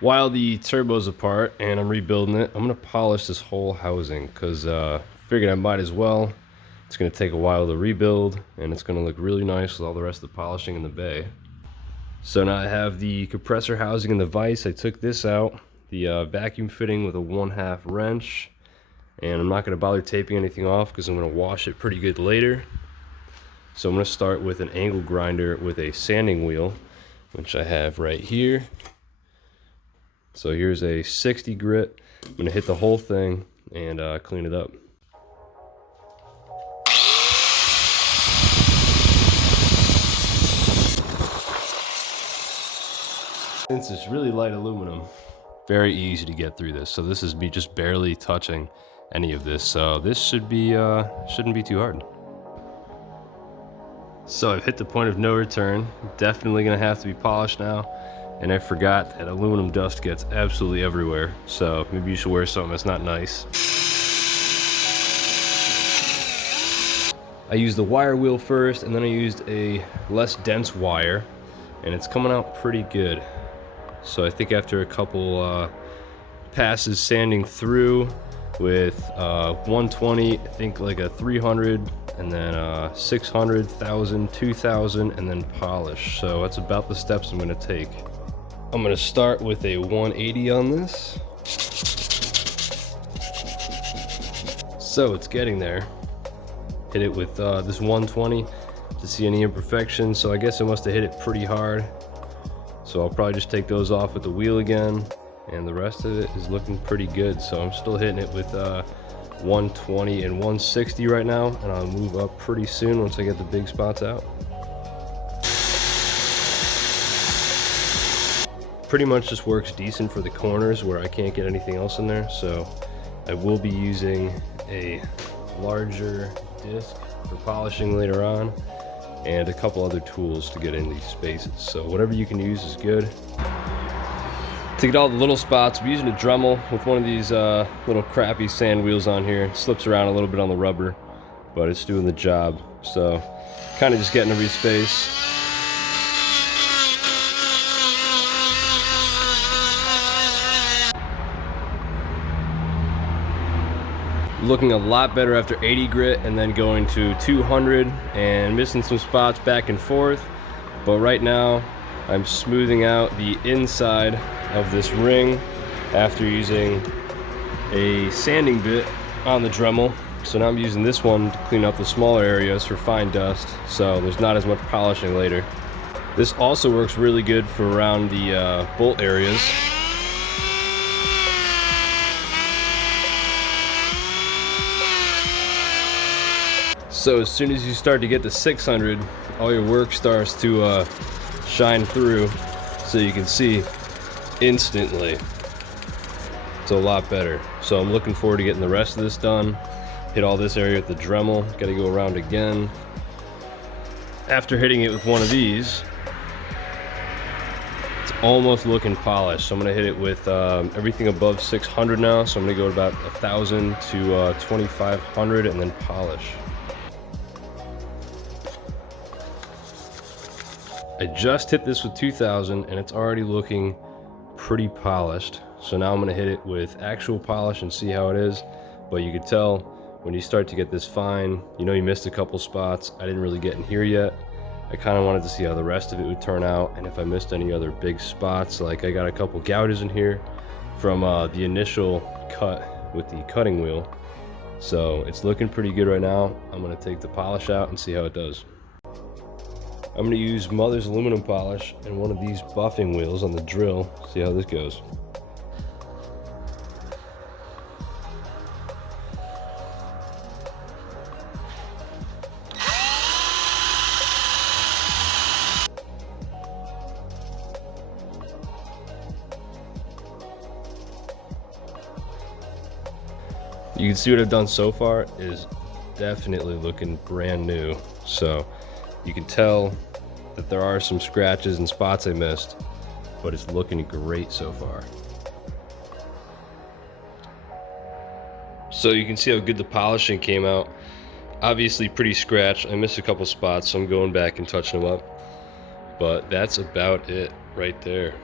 While the turbo's apart and I'm rebuilding it, I'm gonna polish this whole housing because figured I might as well. It's gonna take a while to rebuild and it's gonna look really nice with all the rest of the polishing in the bay. So now I have the compressor housing and the vise. I took this out, the vacuum fitting with a 1/2 wrench, and I'm not gonna bother taping anything off because I'm gonna wash it pretty good later. So I'm gonna start with an angle grinder with a sanding wheel, which I have right here. So here's a 60 grit. I'm gonna hit the whole thing and clean it up. Since it's really light aluminum, very easy to get through this. So this is me just barely touching any of this. So this shouldn't be too hard. So I've hit the point of no return. Definitely gonna have to be polished now. And I forgot that aluminum dust gets absolutely everywhere. So maybe you should wear something that's not nice. I used the wire wheel first, and then I used a less dense wire, and it's coming out pretty good. So I think after a couple passes sanding through with 120, I think like a 300, and then 600, 1000, 2000, and then polish. So that's about the steps I'm gonna take. I'm gonna start with a 180 on this. So it's getting there. Hit it with this 120 to see any imperfections. So I guess I must have hit it pretty hard. So I'll probably just take those off with the wheel again. And the rest of it is looking pretty good. So I'm still hitting it with 120 and 160 right now. And I'll move up pretty soon once I get the big spots out. Pretty much just works decent for the corners where I can't get anything else in there. So I will be using a larger disc for polishing later on and a couple other tools to get in these spaces. So whatever you can use is good. To get all the little spots, I'm using a Dremel with one of these little crappy sand wheels on here. It slips around a little bit on the rubber, but it's doing the job. So kind of just getting every space. Looking a lot better after 80 grit and then going to 200 and missing some spots back and forth. But right now I'm smoothing out the inside of this ring after using a sanding bit on the Dremel. So now I'm using this one to clean up the smaller areas for fine dust, so there's not as much polishing later. This also works really good for around the bolt areas. So as soon as you start to get to 600, all your work starts to shine through, so you can see instantly. It's a lot better. So I'm looking forward to getting the rest of this done. Hit all this area with the Dremel. Got to go around again. After hitting it with one of these, it's almost looking polished. So I'm going to hit it with everything above 600 now. So I'm going to go about 1000 to 2500 and then polish. I just hit this with 2000 and it's already looking pretty polished. So now I'm gonna hit it with actual polish and see how it is. But you could tell when you start to get this fine, you know you missed a couple spots. I didn't really get in here yet. I kind of wanted to see how the rest of it would turn out and if I missed any other big spots. Like I got a couple gouges in here from the initial cut with the cutting wheel. So it's looking pretty good right now. I'm gonna take the polish out and see how it does. I'm going to use Mother's aluminum polish and one of these buffing wheels on the drill. See how this goes. You can see what I've done so far is definitely looking brand new. So you can tell that there are some scratches and spots I missed, but it's looking great so far. So you can see how good the polishing came out. Obviously pretty scratched. I missed a couple spots, so I'm going back and touching them up. But that's about it right there.